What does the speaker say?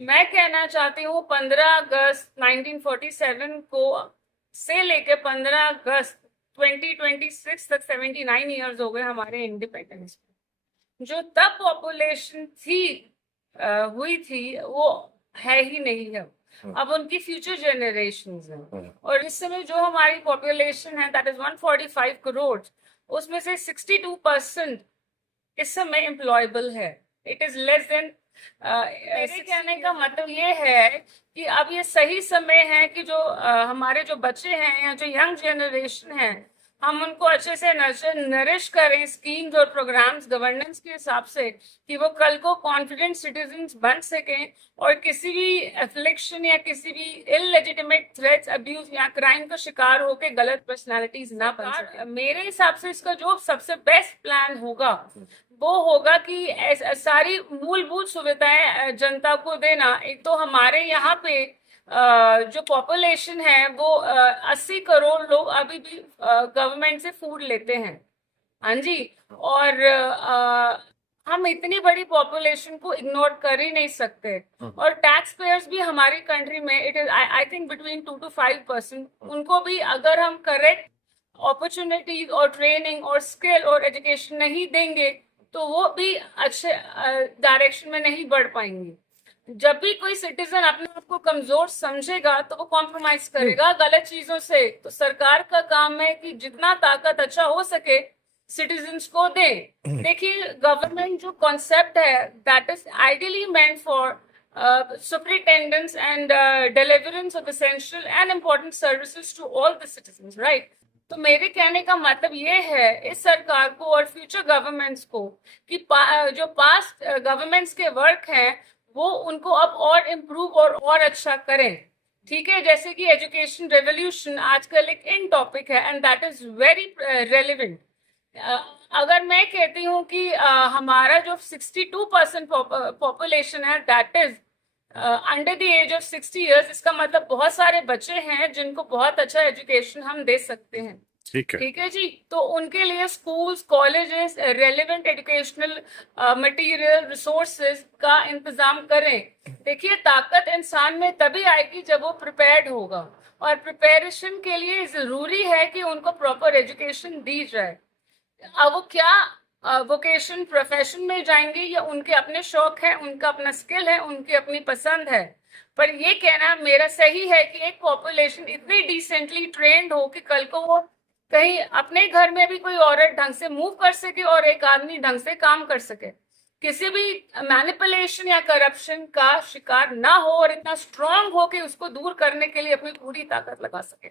मैं कहना चाहती हूँ 15 अगस्त 1947 को से लेके 15 अगस्त 2026 तक 79 ईयर्स हो गए हमारे इंडिपेंडेंस को। जो तब पॉपुलेशन थी हुई थी वो है ही नहीं है। अब उनकी फ्यूचर जनरेशन है और इस समय जो हमारी पॉपुलेशन है दैट इज 145 करोड़, उसमें से 62% इस समय एम्प्लॉयबल है। It is less than. मेरे कहने का मतलब ये है कि अब ये सही समय है कि जो हमारे जो बच्चे हैं या जो यंग जनरेशन है, हम उनको अच्छे से नरिश करें स्कीम्स और प्रोग्राम्स गवर्नेंस के हिसाब से, कि वो कल को कॉन्फिडेंट सिटीजन्स बन सकें और किसी भी एफ्लिक्शन या किसी भी इलेजिटिमेट थ्रेट्स, अब्यूज या क्राइम का शिकार होकर गलत पर्सनालिटीज ना बन सकें। मेरे हिसाब से इसका जो सबसे बेस्ट प्लान होगा वो होगा कि सारी मूलभूत सुविधाएं जनता को देना। एक तो हमारे यहाँ पे जो पॉपुलेशन है वो 80 करोड़ लोग अभी भी गवर्नमेंट से फूड लेते हैं। हाँ जी। और हम इतनी बड़ी पॉपुलेशन को इग्नोर कर ही नहीं सकते। और टैक्स पेयर्स भी हमारी कंट्री में it is I think between 2 to 5%। उनको भी अगर हम करेक्ट अपॉर्चुनिटीज और ट्रेनिंग और स्किल और एजुकेशन नहीं देंगे तो वो भी अच्छे डायरेक्शन में नहीं बढ़ पाएंगे। जब भी कोई सिटीजन अपने आप को कमजोर समझेगा तो वो कॉम्प्रोमाइज करेगा गलत चीजों से। तो सरकार का काम है कि जितना ताकत अच्छा हो सके सिटीजन्स को दे। देखिए, गवर्नमेंट जो कॉन्सेप्ट है that is ideally meant for superintendence and deliverance of essential and important services to all the citizens, right? तो मेरे कहने का मतलब ये है इस सरकार को और फ्यूचर गवर्नमेंट्स को कि जो पास्ट गवर्नमेंट्स के वर्क हैं वो उनको अब और इम्प्रूव और अच्छा करें। ठीक है, जैसे कि एजुकेशन रेवोल्यूशन आजकल एक इन टॉपिक है and that is very relevant. अगर मैं कहती हूँ कि हमारा जो 62% पॉपुलेशन है that is under the age of 60 years, इसका मतलब बहुत सारे बच्चे हैं जिनको बहुत अच्छा एजुकेशन हम दे सकते हैं। ठीक है जी। तो उनके लिए schools, colleges, relevant educational material, resources का इंतजाम करें। देखिए, ताकत इंसान में तभी आएगी जब वो प्रिपेयर्ड होगा और प्रिपरेशन के लिए जरूरी है कि उनको प्रॉपर एजुकेशन दी जाए। अब वो क्या वोकेशन प्रोफेशन में जाएंगे या उनके अपने शौक है, उनका अपना स्किल है, उनकी अपनी पसंद है। पर ये कहना मेरा सही है कि एक पॉपुलेशन इतनी डिसेंटली ट्रेंड हो कि कल को वो कहीं अपने घर में भी कोई औरत ढंग से मूव कर सके और एक आदमी ढंग से काम कर सके, किसी भी मैनिपुलेशन या करप्शन का शिकार ना हो और इतना स्ट्रांग हो कि उसको दूर करने के लिए अपनी पूरी ताकत लगा सके।